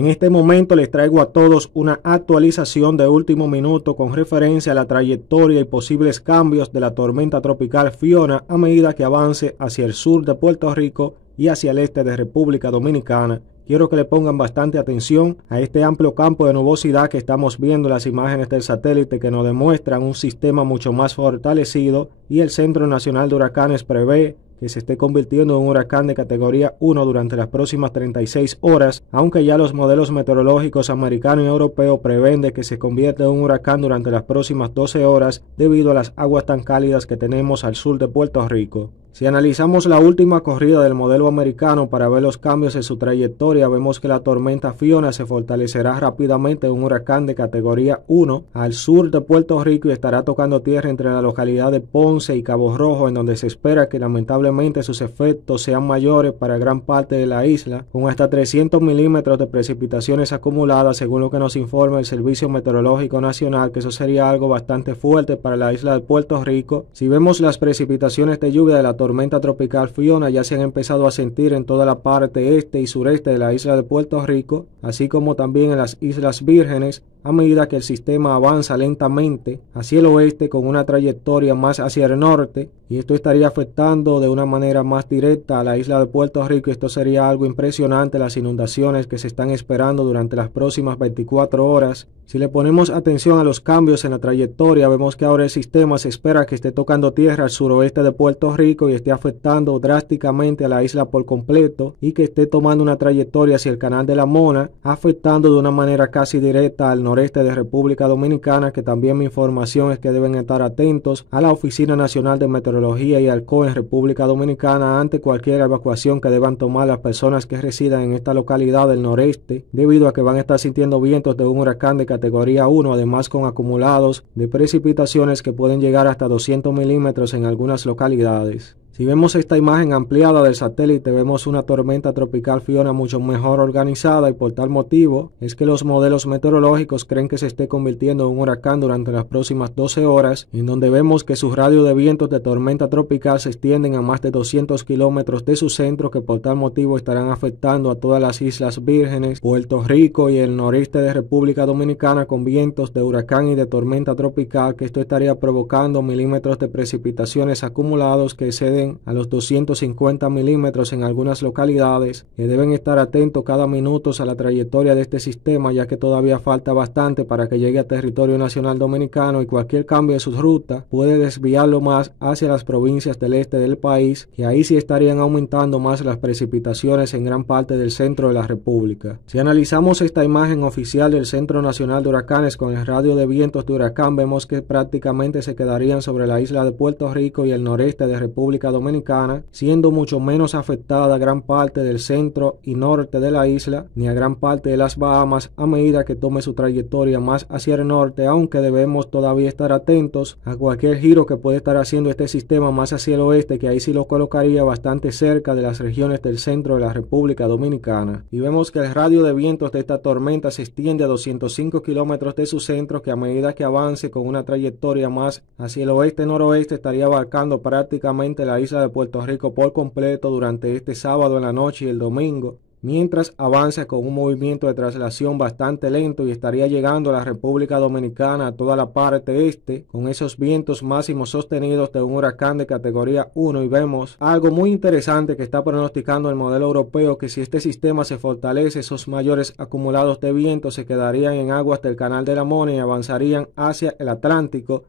En este momento les traigo a todos una actualización de último minuto con referencia a la trayectoria y posibles cambios de la tormenta tropical Fiona a medida que avance hacia el sur de Puerto Rico y hacia el este de República Dominicana. Quiero que le pongan bastante atención a este amplio campo de nubosidad que estamos viendo en las imágenes del satélite, que nos demuestran un sistema mucho más fortalecido, y el Centro Nacional de Huracanes prevé que se esté convirtiendo en un huracán de categoría 1 durante las próximas 36 horas, aunque ya los modelos meteorológicos americanos y europeos prevén de que se convierta en un huracán durante las próximas 12 horas debido a las aguas tan cálidas que tenemos al sur de Puerto Rico. Si analizamos la última corrida del modelo americano para ver los cambios en su trayectoria, vemos que la tormenta Fiona se fortalecerá rápidamente en un huracán de categoría 1 al sur de Puerto Rico y estará tocando tierra entre la localidad de Ponce y Cabo Rojo, en donde se espera que lamentablemente sus efectos sean mayores para gran parte de la isla, con hasta 300 milímetros de precipitaciones acumuladas, según lo que nos informa el Servicio Meteorológico Nacional, que eso sería algo bastante fuerte para la isla de Puerto Rico. Si vemos las precipitaciones de lluvia de la tormenta tropical Fiona, ya se han empezado a sentir en toda la parte este y sureste de la isla de Puerto Rico, así como también en las Islas Vírgenes, a medida que el sistema avanza lentamente hacia el oeste con una trayectoria más hacia el norte, y esto estaría afectando de una manera más directa a la isla de Puerto Rico. Esto sería algo impresionante, las inundaciones que se están esperando durante las próximas 24 horas. Si le ponemos atención a los cambios en la trayectoria, vemos que ahora el sistema se espera que esté tocando tierra al suroeste de Puerto Rico y esté afectando drásticamente a la isla por completo, y que esté tomando una trayectoria hacia el Canal de la Mona, afectando de una manera casi directa al noreste de República Dominicana, que también mi información es que deben estar atentos a la Oficina Nacional de Meteorología y Alcohol en República Dominicana ante cualquier evacuación que deban tomar las personas que residan en esta localidad del noreste, debido a que van a estar sintiendo vientos de un huracán de categoría 1, además con acumulados de precipitaciones que pueden llegar hasta 200 milímetros en algunas localidades. Si vemos esta imagen ampliada del satélite, vemos una tormenta tropical Fiona mucho mejor organizada, y por tal motivo es que los modelos meteorológicos creen que se esté convirtiendo en un huracán durante las próximas 12 horas, en donde vemos que su radio de vientos de tormenta tropical se extienden a más de 200 kilómetros de su centro, que por tal motivo estarán afectando a todas las Islas Vírgenes, Puerto Rico y el noreste de República Dominicana con vientos de huracán y de tormenta tropical, que esto estaría provocando milímetros de precipitaciones acumulados que exceden a los 250 milímetros en algunas localidades, que deben estar atentos cada minuto a la trayectoria de este sistema, ya que todavía falta bastante para que llegue a territorio nacional dominicano, y cualquier cambio en su ruta puede desviarlo más hacia las provincias del este del país, que ahí sí estarían aumentando más las precipitaciones en gran parte del centro de la República. Si analizamos esta imagen oficial del Centro Nacional de Huracanes con el radio de vientos de huracán, vemos que prácticamente se quedarían sobre la isla de Puerto Rico y el noreste de República Dominicana, siendo mucho menos afectada gran parte del centro y norte de la isla, ni a gran parte de las Bahamas, a medida que tome su trayectoria más hacia el norte, aunque debemos todavía estar atentos a cualquier giro que puede estar haciendo este sistema más hacia el oeste, que ahí sí lo colocaría bastante cerca de las regiones del centro de la República Dominicana. Y vemos que el radio de vientos de esta tormenta se extiende a 205 kilómetros de su centro, que a medida que avance con una trayectoria más hacia el oeste-noroeste estaría abarcando prácticamente la isla de Puerto Rico por completo durante este sábado en la noche y el domingo, mientras avanza con un movimiento de traslación bastante lento, y estaría llegando a la República Dominicana a toda la parte este con esos vientos máximos sostenidos de un huracán de categoría 1. Y vemos algo muy interesante que está pronosticando el modelo europeo, que si este sistema se fortalece, esos mayores acumulados de viento se quedarían en aguas del Canal de la Mona y avanzarían hacia el Atlántico,